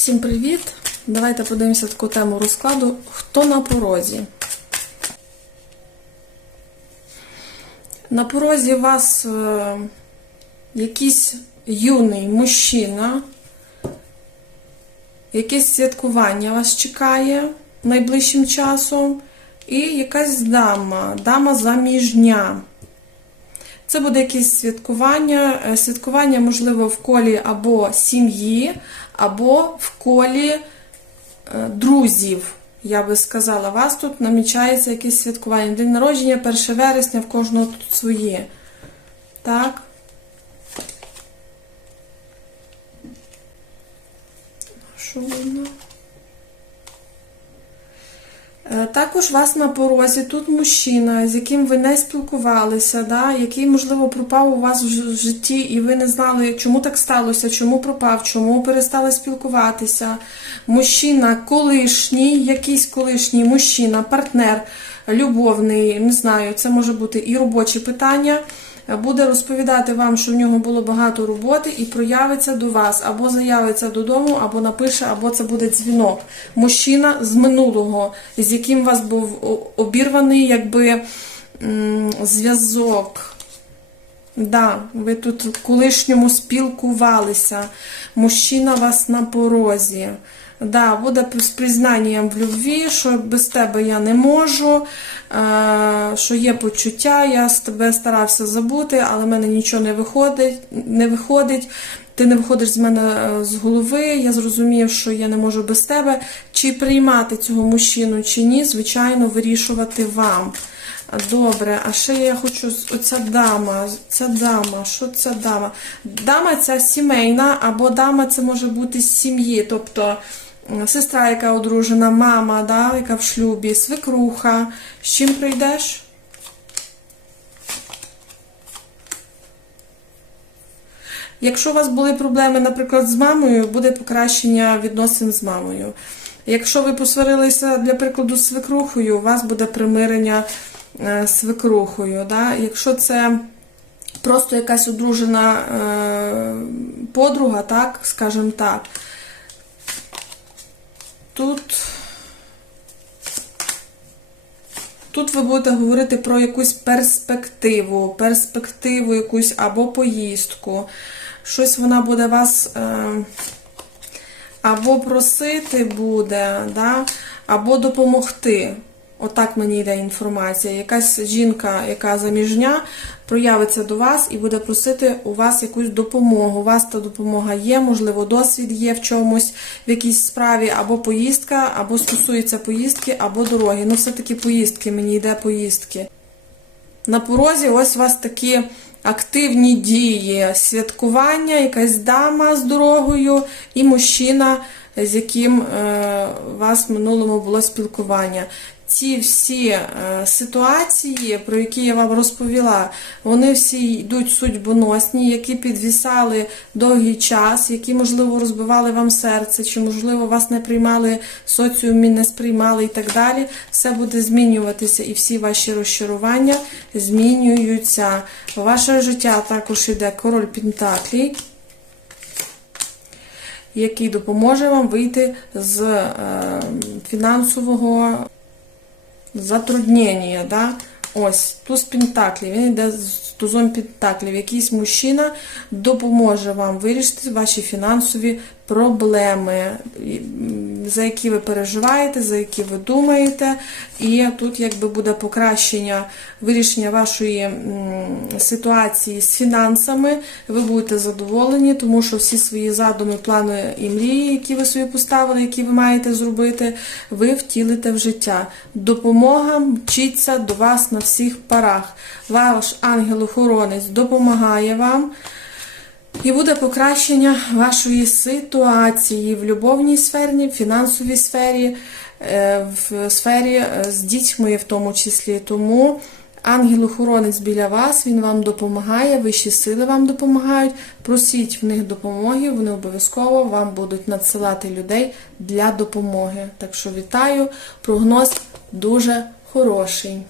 Всім привіт! Давайте подивимося таку тему розкладу. Хто на порозі? На порозі у вас е, якийсь юний мужчина, якесь святкування вас чекає найближчим часом, і якась дама, дама заміжня. Це буде якесь святкування. Е, Святкування, можливо, в колі або сім'ї, або в колі е, друзів. Я би сказала, у вас тут намічається якесь святкування. День народження, 1 вересня, в кожного тут своє. Так. Що видно? Також вас на порозі тут мужчина, з яким ви не спілкувалися, да, який, можливо, пропав у вас в житті, і ви не знали, чому так сталося, чому пропав, чому перестали спілкуватися. Мужчина колишній, якийсь колишній мужчина, партнер, любовний, не знаю, це може бути і робочі питання. Буде розповідати вам, що в нього було багато роботи, і проявиться до вас, або заявиться додому, або напише, або це буде дзвінок. Мужчина з минулого, з яким у вас був обірваний, якби зв'язок. Да, ви тут в колишньому спілкувалися. Мужчина вас на порозі. Да, буде з признанням в любві, що без тебе я не можу, е, що є почуття, я з тебе старався забути, але в мене нічого не виходить, не виходить. Ти не виходиш з мене е, з голови, я зрозумів, що я не можу без тебе. Чи приймати цього мужчину, чи ні, звичайно, вирішувати вам. Добре, а ще я хочу оця дама. Ця дама, що ця дама? Дама ця сімейна, або дама це може бути з сім'ї, тобто сестра, яка одружена, мама, да, яка в шлюбі, свекруха. З чим прийдеш? Якщо у вас були проблеми, наприклад, з мамою, буде покращення відносин з мамою. Якщо ви посварилися, для прикладу, з свекрухою, у вас буде примирення свекрухою. Да? Якщо це просто якась одружена е, подруга, так, скажімо так, тут. Тут ви будете говорити про якусь перспективу, перспективу якусь або поїздку. Щось вона буде вас е, або просити буде, да, або допомогти. Отак мені йде інформація. Якась жінка, яка заміжня, проявиться до вас і буде просити у вас якусь допомогу. У вас та допомога є, можливо, досвід є в чомусь, в якійсь справі, або поїздка, або стосується поїздки, або дороги. Ну, все-таки поїздки, мені йде поїздки. На порозі ось у вас такі активні дії, святкування, якась дама з дорогою і мужчина, з яким е, у вас в минулому було спілкування. Ці всі е, ситуації, про які я вам розповіла, вони всі йдуть судьбоносні, які підвісали довгий час, які, можливо, розбивали вам серце, чи, можливо, вас не приймали соціумі, не сприймали і так далі. Все буде змінюватися, і всі ваші розчарування змінюються. Ваше життя також йде король Пентаклій який допоможе вам вийти з е, фінансового затруднення. Да? Ось, туз Пентаклів, він йде з тузом Пентаклів. Якийсь мужчина допоможе вам вирішити ваші фінансові проблеми, за які ви переживаєте, за які ви думаєте. І тут якби буде покращення вирішення вашої ситуації з фінансами. Ви будете задоволені, тому що всі свої задуми, плани і мрії, які ви собі поставили, які ви маєте зробити, ви втілите в життя. Допомога мчиться до вас на всіх парах. Ваш ангел-охоронець допомагає вам. І буде покращення вашої ситуації в любовній сфері, в фінансовій сфері, е, в сфері е, з дітьми в тому числі. Тому ангел-охоронець біля вас, він вам допомагає, вищі сили вам допомагають. Просіть в них допомоги, вони обов'язково вам будуть надсилати людей для допомоги. Так що вітаю, прогноз дуже хороший.